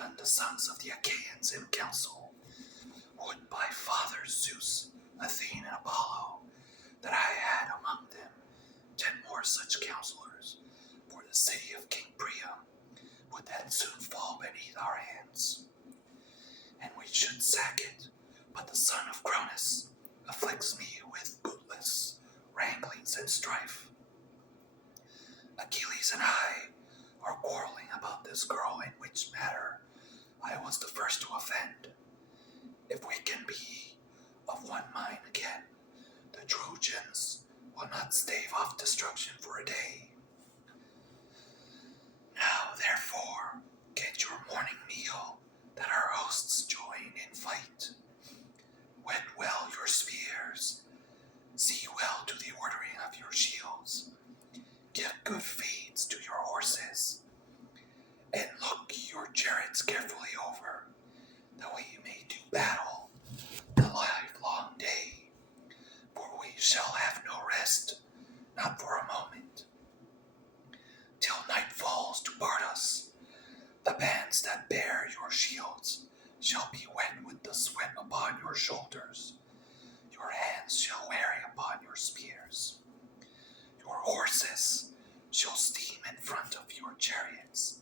done the sons of the Achaeans in council, would by fathers Zeus, Athene, and Apollo, that I had among them 10 more such counselors, for the city of King Priam would then soon fall beneath our hands, and we should sack it. But the son of Cronus afflicts me with bootless wranglings and strife. Achilles and I are quarreling about this girl, in which matter I was the first to offend. If we can be of one mind again, the Trojans will not stave off destruction for a day. Now, therefore, get your morning meal, that our hosts join in fight. Whet well your spears, see well to the ordering of your shields, give good feeds to your horses, and look your chariots carefully over, that we may do battle the livelong day, for we shall have no rest, not for a moment, till night falls to part us. The bands that bear your shields shall be wet with the sweat upon your shoulders. Your hands shall weary upon your spears. Your horses shall steam in front of your chariots.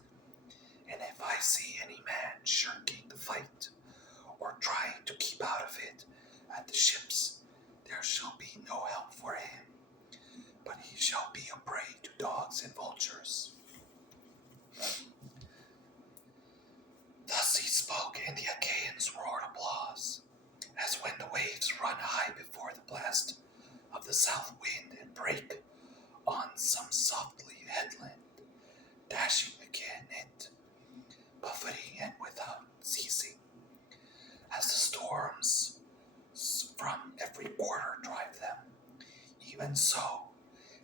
And if I see any man shirking the fight, or trying to keep out of it at the ships, there shall be no help for him, but he shall be a prey to dogs and vultures. Thus he spoke, and the Achaeans roared applause, as when the waves run high before the blast of the south wind and break on some softly headland, dashing again it, buffeting and without ceasing, as the storms from every quarter drive them. Even so,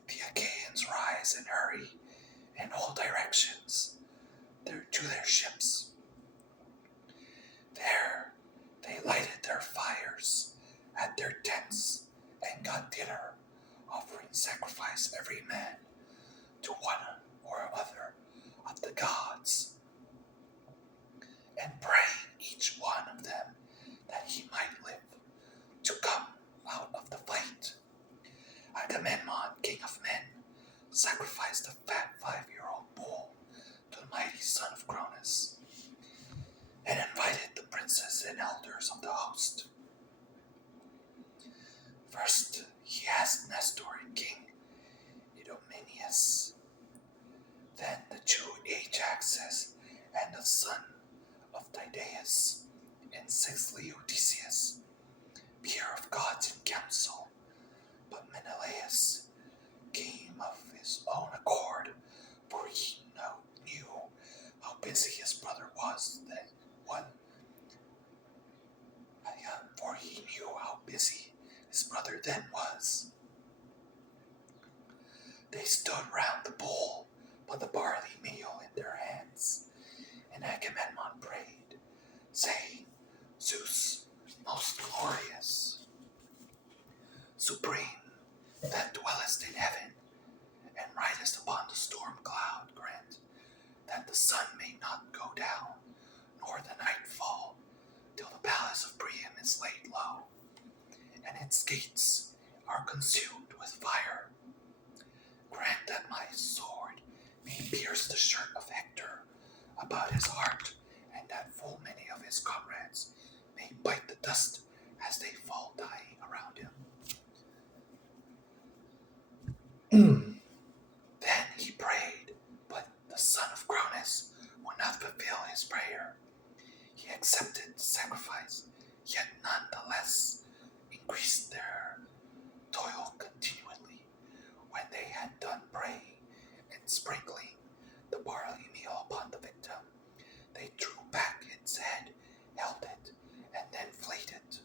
the Achaeans rise and hurry in all directions to their ships. There they lighted their fires at their tents and got dinner, offering sacrifice every man to one or other of the gods, and praying each one of them that he might live to come out of the fight. Agamemnon, king of men, sacrificed a fat 5-year-old bull to the mighty son of Cronus, and invited the princes and elders of the host. First he asked Nestor and King Idomeneus, then the two Ajaxes and the son of Tydeus, and sixthly Odysseus, peer of gods in council. But Menelaus came of his own accord, for he knew how busy his brother was then. For he knew how busy his brother then was. They stood round the bowl, but the barley meal in their hands, and Agamemnon prayed, saying, Zeus, most glorious, supreme, that dwellest in heaven, and ridest upon the storm cloud, grant that the sun may not go down, nor the night fall, till the palace of Priam is laid low, and its gates are consumed with fire. Grant that my sword may pierce the shirt of Hector about his heart, and that full many of his comrades may bite the dust as they fall dying around him. Then he prayed, but the son of Cronus would not fulfill his prayer. He accepted the sacrifice, yet none the less increased their toil continually. When they had done praying and sprinkling the barley meal upon the victim, they drew back its head, held it, and then flayed it.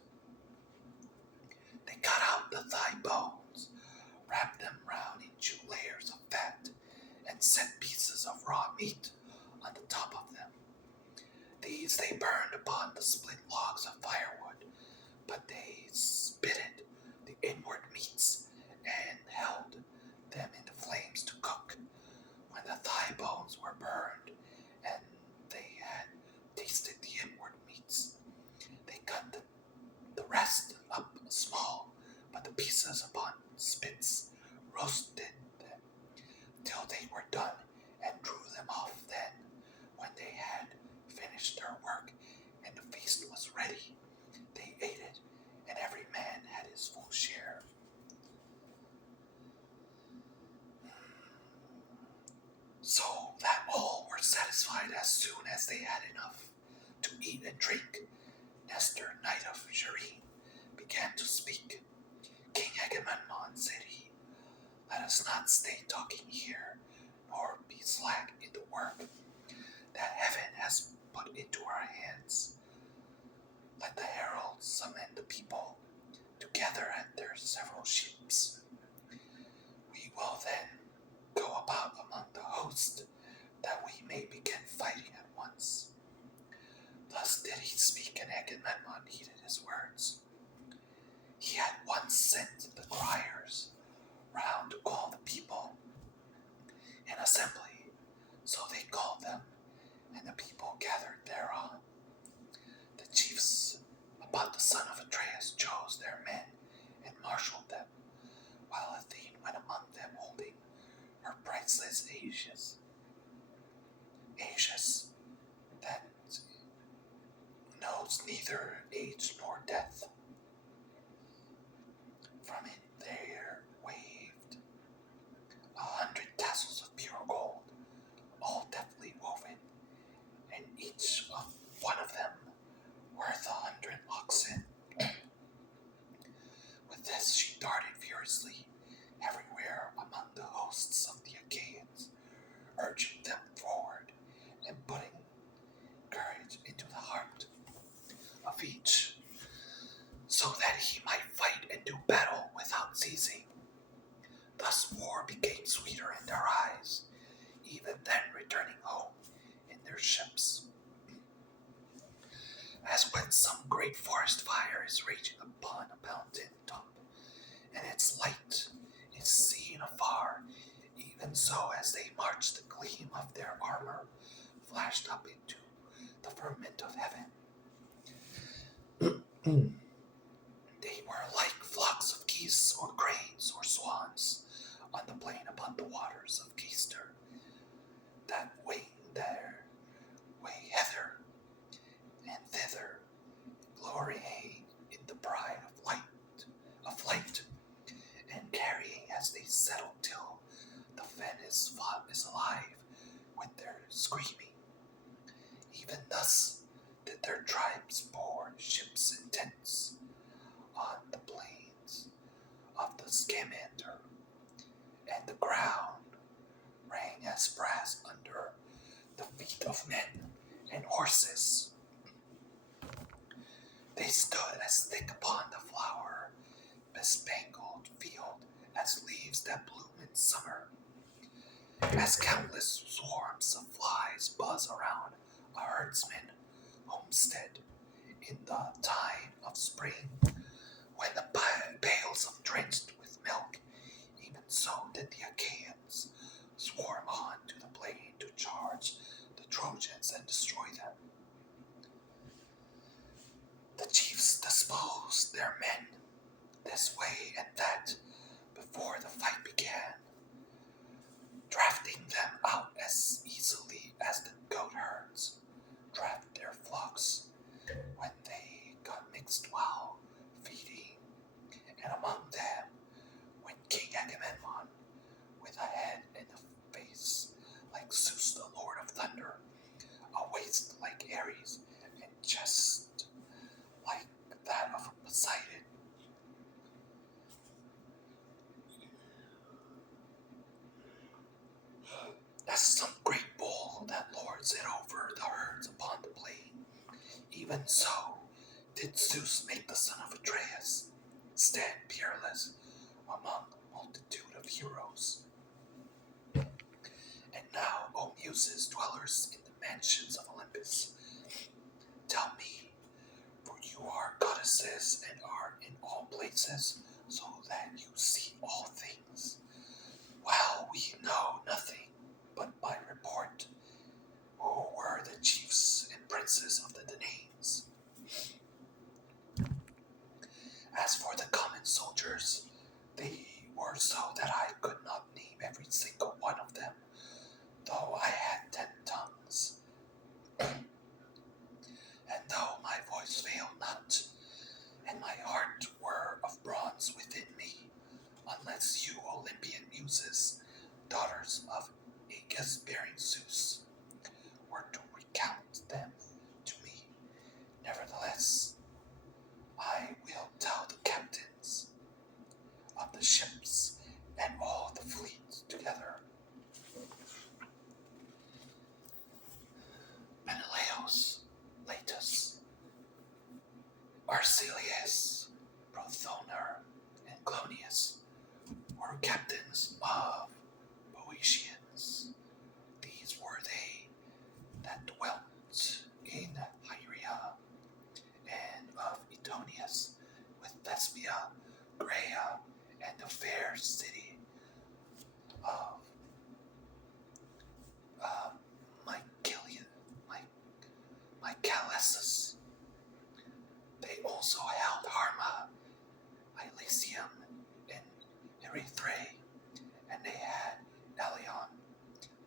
They cut out the thigh bones, wrapped them round into layers of fat, and set pieces of raw meat on the top of them. These they burned upon the split logs of firewood, but they spitted the inward meats and held them in the flames to cook. When the thigh bones were burned and they had roasted them till they were done, and drew them off. Then, when they had finished their work and the feast was ready, they ate it, and every man had his full share. So that all were satisfied as soon as they had enough to eat and drink, Nestor, knight of Cyrene, began to speak. King Agamemnon, said he, let us not stay talking here, nor be slack in the work that heaven has put into our hands. Let the heralds summon the people together at their several ships. We will then go about among the host, that we may begin fighting at once. Thus did he speak, and Agamemnon heeded his words. He had once sent the criers round to call the people in assembly, so they called them, and the people gathered thereon. The chiefs about the son of Atreus chose their men and marshaled them, while Athene went among them holding her priceless Aegis, that knows neither age nor death. From it there waved 100 tassels of pure gold, all deftly woven, and each one of them worth 100 oxen. With this she darted furiously everywhere among the hosts of the Achaeans, urging them forward and putting courage into the heart of each, so that he might fight and do battle without ceasing. Thus war became sweeter in their eyes, even then returning home in their ships. As when some great forest fire is raging upon a mountain top, and its light is seen afar, even so as they marched, the gleam of their armor flashed up into the firmament of heaven. They were like flocks of geese or cranes or swans on the plain upon the waters of Cayster, that wing their way hither and thither, glorying in the pride of flight, and carrying as they settle till the fen is alive with their screaming. Even thus did their tribes pour ships and tents on the plains of the Scamander, and the ground rang as brass under the feet of men and horses. They stood as thick upon the flower bespangled field as leaves that bloom in summer, as countless swarms of flies buzz around a herdsman homestead in the time of spring, when the pails of drenched with milk. Even so did the Achaeans swarm on to the plain to charge the Trojans and destroy them. The chiefs disposed their men this way and that before the fight began, drafting them out as easily as the goat herds draft their flocks when they got mixed while feeding. And among them went King Agamemnon, with a head and a face like Zeus the Lord of Thunder, a waist like Ares, and chest like that of Poseidon. As some great bull that lords it over the herds upon the plain, even so did Zeus make the son of Atreus stand peerless among a multitude of heroes. And now, O Muses, dwellers in the mansions of Olympus, tell me, for you are goddesses and are in all places, so that you see all things, while we know nothing but by report, who were the chiefs and princes of the Danaans. As for the common soldiers, they were so that I could Muses, daughters of Aegis bearing Zeus, were to recount them to me. Nevertheless, I will tell the captains of the ships and all the fleet together. Menelaus, Latus, Arcelius, Prothoner, and Clonius were captains of Boeotians. These were they that dwelt in Hyria, and of Etonius, with Thespia, Graea, and the fair city of Mycalessus. They also held Harma, Elysium, and Erythrae, and they had Elion,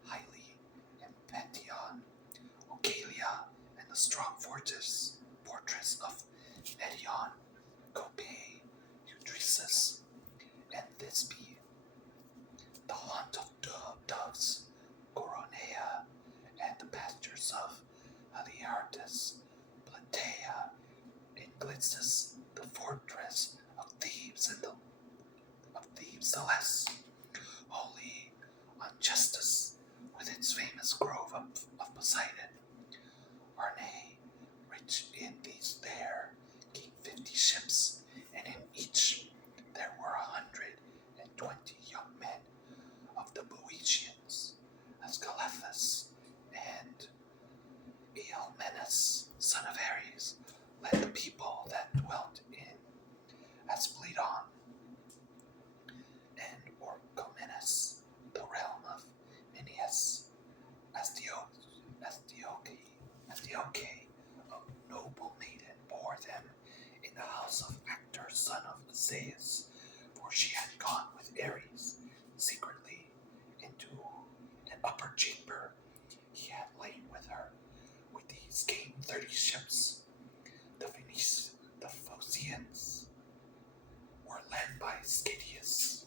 Hyli, and Petion, Ocalia, and the strong fortress of Medion, Copae, Eudrisus, and Thisbe, the haunt of doves, Coronea, and the pastures of Haliartus, Platea, and Glitzis, the fortress of Thebes Celeste, holy on Justus, with its famous grove of Poseidon, Arne, rich in these there, came 50 ships, and in each there were 120 young men of the Boeotians, as Calathus and Ealmenus, son of Ares, led the people that dwelt in Aspledon, and Orchomenus, the realm of Mineas, Astioche, a noble maiden, bore them in the house of Actor, son of Zeus, for she had gone with Ares secretly into an upper chamber. He had lain with her. With these came 30 ships. The Phocians were led by Scythius.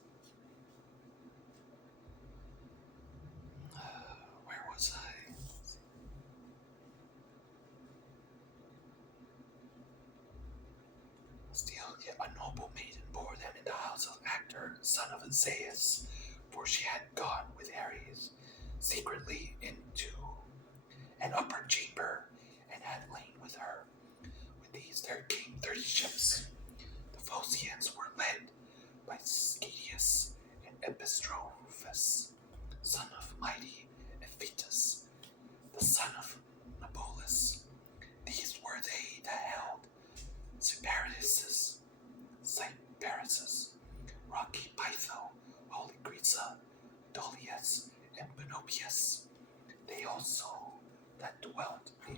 Where was I? A noble maiden bore them in the house of Actor, son of Zeus, for she had gone with Ares secretly into an upper chamber, and had lain with her. With these there came 30 ships. The Phocians were led by Scythius and Epistrophus, son of mighty Ephitus, the son of Nabolus. These were they that held Cyparissus, rocky Pytho, holy Grisa, Dolius, and Panopius. They also that dwelt in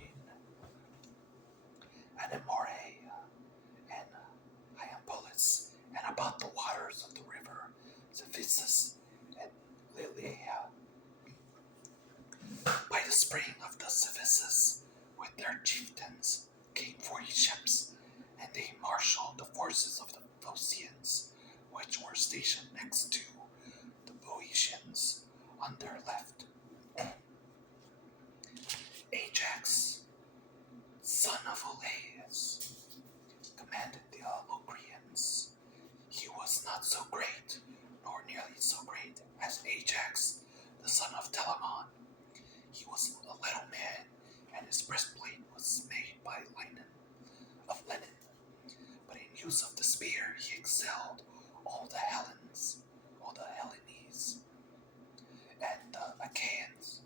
Anamore and Hyampolis, and about the waters of the river Cephissus and Lilia. By the spring of the Cephissus, with their chieftains, came 40 ships, and they marshaled the forces of the Phocians, which were stationed next to the Boeotians on their left. Ajax, son of Olaus, commanded the Locrians. He was not so great, nor nearly so great as Ajax, the son of Telamon. He was a little man, and his breastplate was made by linen. But in use of the spear he excelled all the Hellenes, and the Achaeans.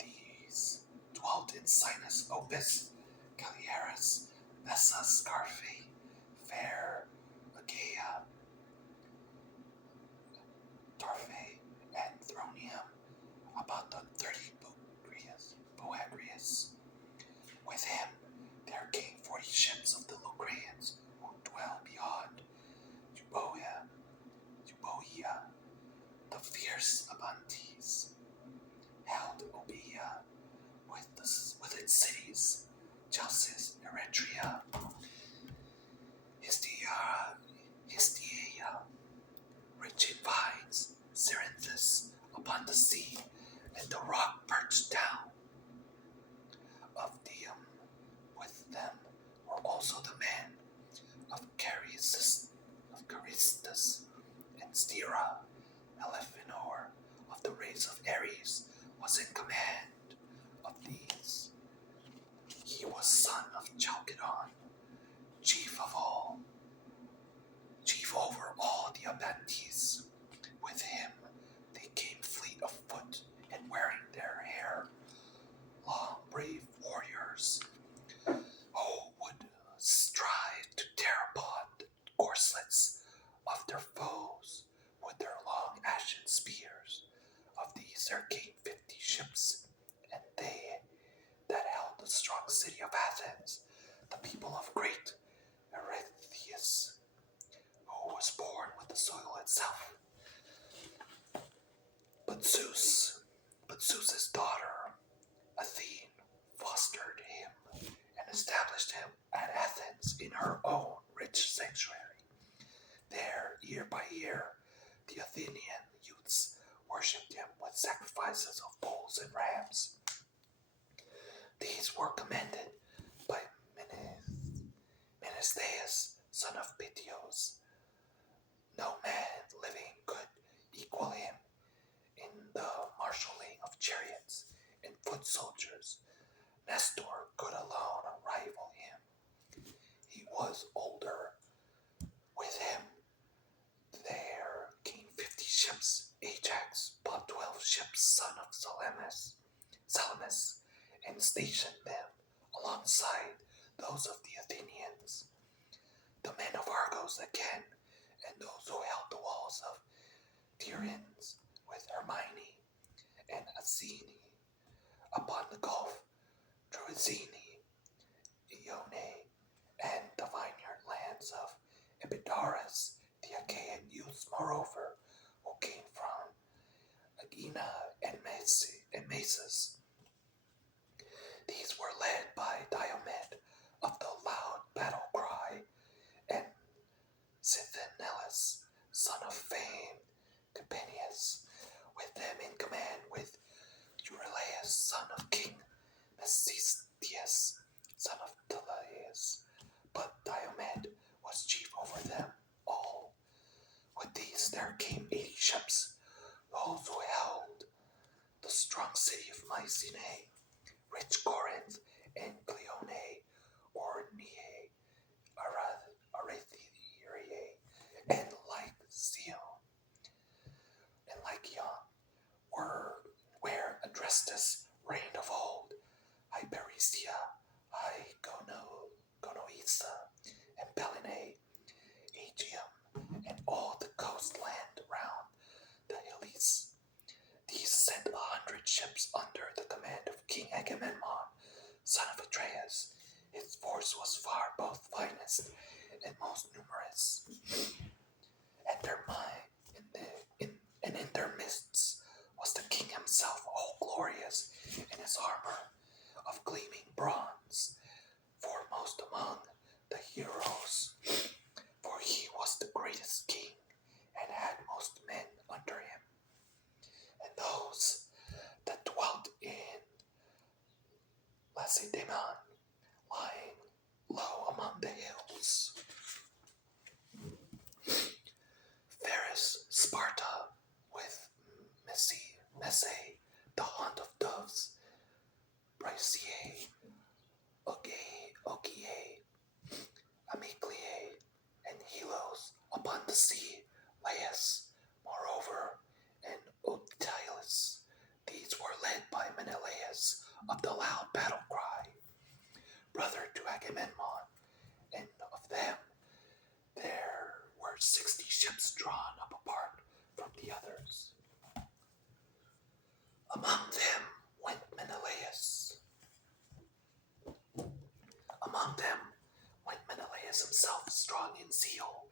These dwelt in Sinus Opus, Caliaris, Nessa Scarphe, fair Achaea, Tarphe, and Thronium, about the 30 Boagrius. With him there came 40 ships of the Locrians, who dwell beyond Euboea, the fierce Abantes, held Obeia with its cities, Chalcis, Eretria, Histiaea, rich in vines, Cerinthus, the sea, and the rock perched down. Of Dium, with them were also the men of Charistus and Stira. Elephenor of the race of Ares was in command of these. He was son of Chalcedon, chief over all the Abantes. With him they came fleet of foot and wearing their hair long, brave warriors who would strive to tear upon the corselets of their foes with their long ashen spears. Of these there came 50 ships, and they that held the strong city of Athens, the people of great Erytheus, who was born with the soil itself. But Zeus's daughter, Athene, fostered him and established him at Athens in her own rich sanctuary. There, year by year, the Athenian youths worshipped him with sacrifices of bulls and rams. These were commended by Menestheus, son of Pythios. No man living could equal him in the marshalling of chariots and foot soldiers. Nestor could alone rival him. He was older. With him there came 50 ships. Ajax bought 12 ships, son of Salamis, and stationed them alongside those of the Athenians. The men of Argos again, and those who held the walls of Tiryns with Hermione and Athene upon the Gulf, Troezene, Ione, and the vineyard lands of Epidaurus, the Achaean youths, moreover, who came from Aegina and Masus. These were led by Diomed of the loud battle cry, and Sithenellus, son of Fame, Capaneus, with them in command, with Eurylaus, son of King Mecistius, son of Teleus. But Diomed was chief over them all. With these there came 80 ships, those who held the strong city of Mycenae, rich Corinth, and Cleone, Orneae, Arethyriae, and Lycion, where Adrestus reigned of old, Hyperestia, Gonoisa, and Pelinae, Aegium, and all the coastland round the Helis. These sent 100 ships under the command of King Agamemnon, son of Atreus. His force was far both finest and most numerous. And in their midst was the king himself, all glorious in his armor of gleaming bronze, foremost among the heroes, for he was the greatest king and had most men under him. And those that dwelt in Lacedaemon, lying low among the hills. Fairest Sparta, with Messe, the haunt of doves, Bryceae, Ogiae, Amyclae, and Helos upon the sea, Laius, moreover, and Otylis. These were led by Menelaus of the loud battle cry, brother to Agamemnon, and of them there were 60 ships drawn up apart from the others. Among them went Menelaus himself, strong in zeal,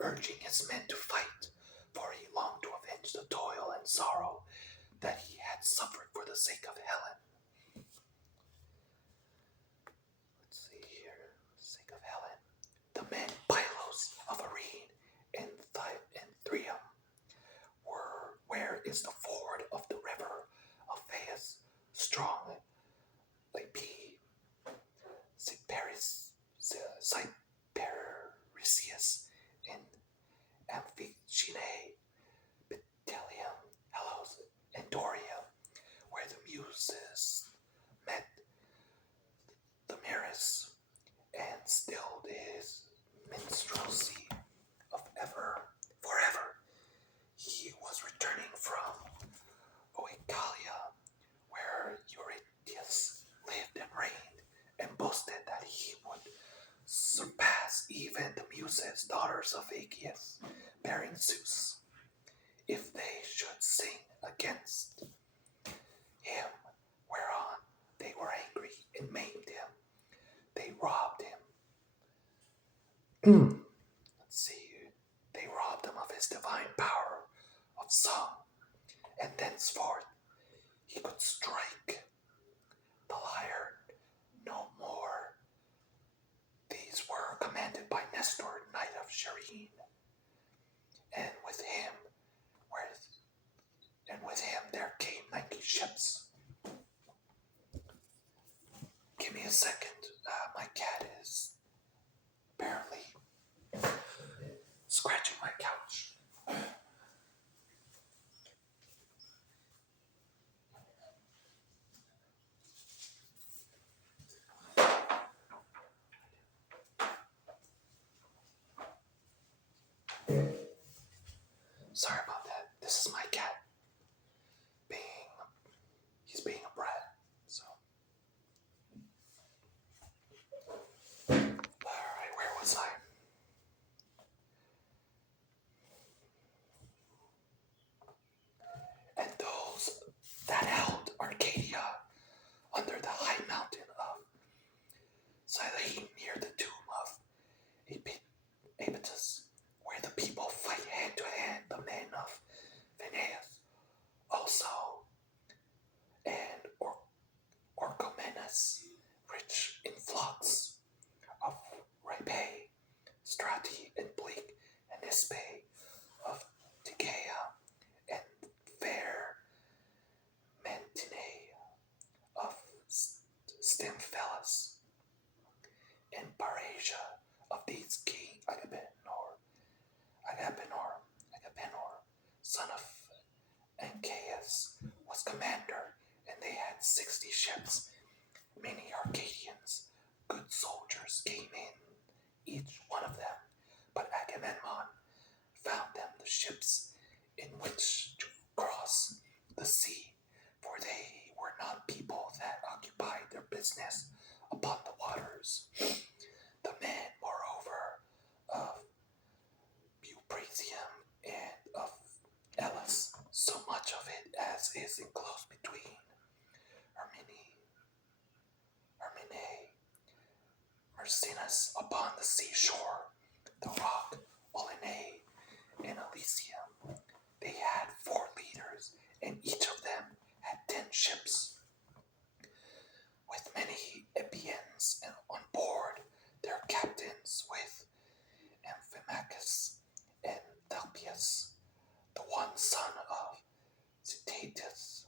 urging his men to fight, for he longed to avenge the toil and sorrow that he had suffered for the sake of Helen. The men Pylos of Arene and Thrium were where is the ford of the river Aegeus, strong like P. Cypericius, and Amphicene, Betellium, Hellos, and Doria, where the Muses met the Maris and stilled his minstrelsy of forever. He was returning from Oechalia, where Eurydice lived and reigned, and boasted that he would surpass even the Muses, daughters of Aegeus, bearing Zeus, if they should sing against him, whereon they were angry and maimed him. They robbed him. Let's see. They robbed him of his divine power of song, and thenceforth he could strike the lyre no more. These were commanded by Nestor, knight of Cyrene, and with him there came 90 ships. Give me a second. My cat is apparently scratching my couch. Sorry about that. This is my cat he's being a brat. So, alright, where was I? And those that held Arcadia under the high mountain of Silene near the tomb of Aepatus, where the people fight hand to hand, the men of Phineas also, and Orchomenus, rich in flocks of Rhipae, Strati and Bleak, and Ispe of Tegea, and fair Mantinea of Stymphalus, and Parasia of these King Agapenor, son of Ancaeus, was commander, and they had 60 ships. Many Arcadians, good soldiers, came in, each one of them, but Agamemnon found them the ships in which to cross the sea, for they were not people that occupied their business upon the waters. The men, moreover, of Buprasium and of Elis, so much of it as is enclosed between Hermine, Mercinus upon the seashore, the rock, Olene, and Elysium. They had 4 leaders, and each of them had 10 ships, with many Epians on board, their captains with Amphimachus and Thalpius, the one son of Ctesias,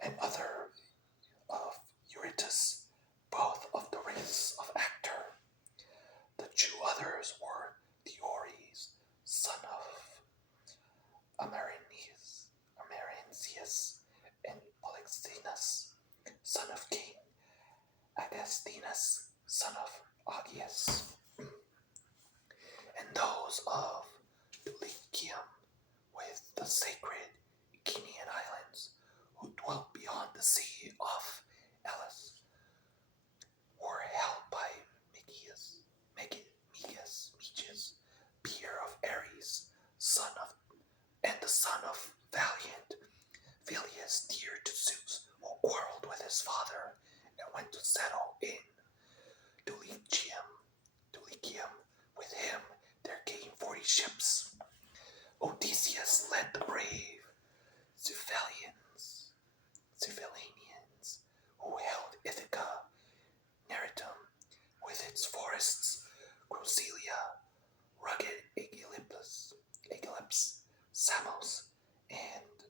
and other of Eurytus, both of the race of Actor. The 2 others were Diores, son of Amarynceus, and Polixenus, son of King Agastinus, son of Augeas, and those of Dulichium with the sacred Achaean islands, who dwelt beyond the sea of Elis, were held by Meges, peer of Ares, and the son of valiant Peleus, dear to Zeus, who quarreled with his father and went to settle in Dulichium. With him there came 40 ships. Odysseus led the brave Cephallenians, who held Ithaca, Neritum, with its forests, Crucelia, rugged Aegyptus, Samos, and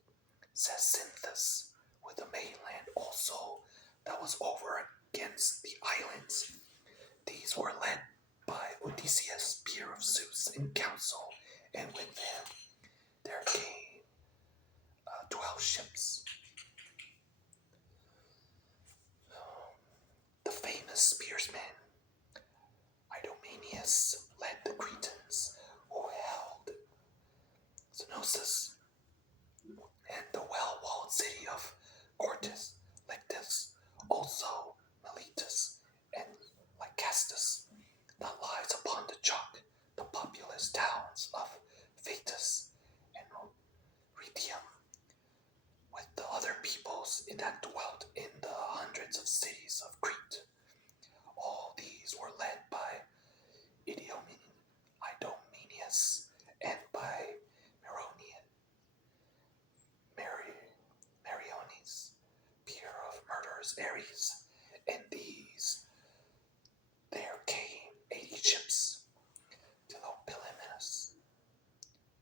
says Cynthus, with the mainland also that was over against the islands. These were led by Odysseus, peer of Zeus, in council, and with him there came 12 ships. The famous spearsman Idomeneus led the Cretans, who held Zenosis and the well-walled city of Cortis, Lictus, also Miletus, and Lycastus, that lies upon the chalk, the populous towns of Phaetus and Rhetium, with the other peoples that dwelt in the hundreds of cities of Crete. All these were led by Idomeneus and by Meriones, peer of murderous Ares, and these there came 80 ships.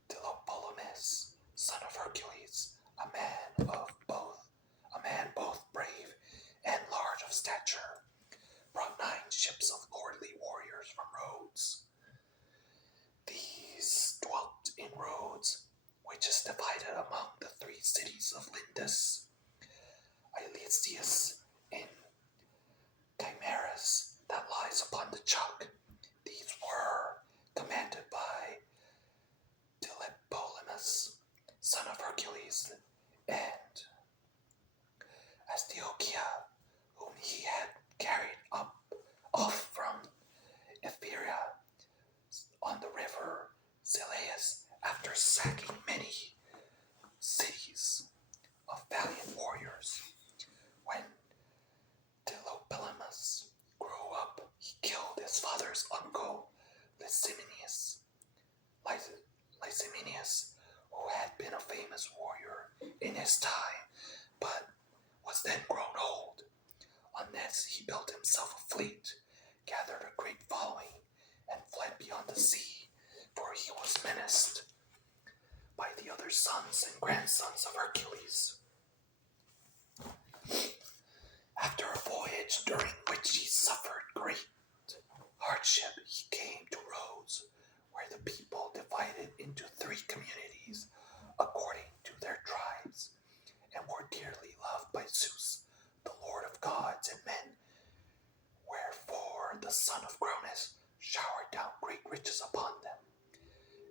Tlepolemus, son of Hercules, a man both brave and large of stature, brought 9 ships of lordly warriors from Rhodes. These dwelt in Rhodes, which is divided among the 3 cities of Lindus, Iliad, and Chimeras, that lies upon the chalk. These were commanded by Tlepolemus, son of Hercules, and Astyochia, whom he had carried off from Ephyria on the river Zeleus, after sacking many cities of valiant warriors. When Tlepolemus grew up, he killed his father's uncle, Licymnius, who had been a famous warrior in his time, but was then grown old. On this he built himself a fleet, gathered a great following, and fled beyond the sea, for he was menaced by the other sons and grandsons of Hercules. After a voyage during which he suffered great hardship, he came to Rhodes, where the people divided into 3 communities according to their tribes, and were dearly loved by Zeus, the Lord of gods and men. Wherefore the son of Cronus showered down great riches upon them.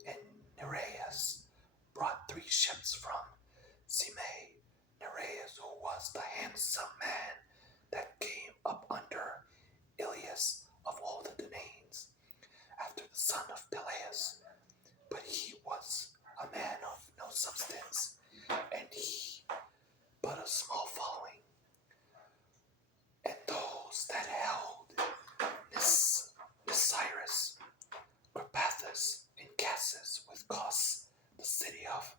And Nereus brought 3 ships from Cyme. Nereus, who was the handsome man that came up under Ilias of all the Danaans, after the son of Peleus, but he was a man of no substance, and he but a small following. And those that held Nisyrus, Carpathus, and Cassis, with Cos, the city of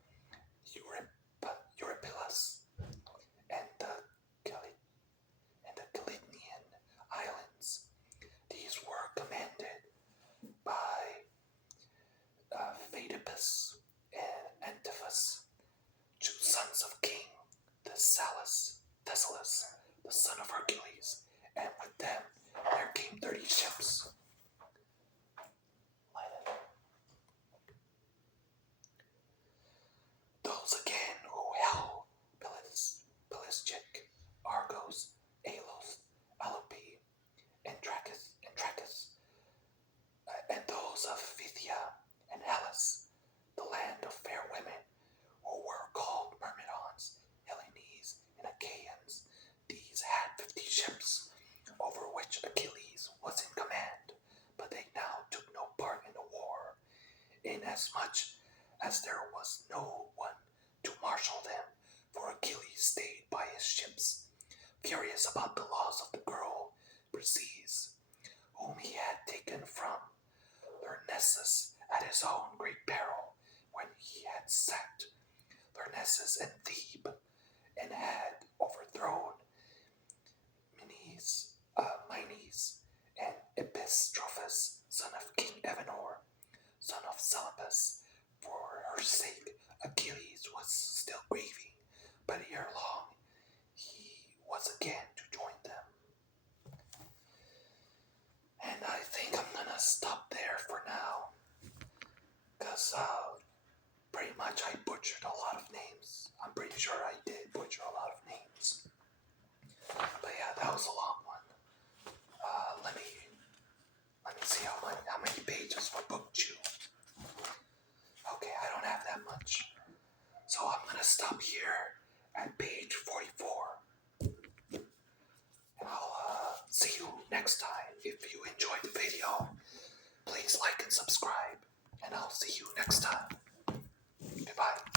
Eurypylus, and the Calydnian islands. These were commanded by Phaedipus and Antiphus, 2 sons of King Thessalus, the son of Hercules, and with them there came 30 ships. Those again who held Pelisgic, Argos, Alos, Alope, and Trachis, and those of Phthia and Hellas, the land of fair women, who were called Myrmidons, Hellenes, and Achaeans. These had 50 ships, over which Achilles was in command, but they now took no part in the war, inasmuch as there was no one to marshal them, for Achilles stayed by his ships, furious about the loss of the girl Briseis, whom he had taken from Lyrnessus at his own great peril, when he had sacked Lyrnessus and Thebe, and had overthrown Mines and Epistrophus, son of King Evenor, son of Salapus. For her sake Achilles was still grieving, but ere long he was again to join them. And I think I'm gonna stop there for now, because pretty much I butchered a lot of names. I'm pretty sure I did butcher a lot of names. But yeah, that was a long one. Let me see how many pages for book 2. Okay, I don't have that much. So I'm gonna stop here at page 44. And I'll see you next time. If you enjoyed the video, please like and subscribe. And I'll see you next time. Goodbye.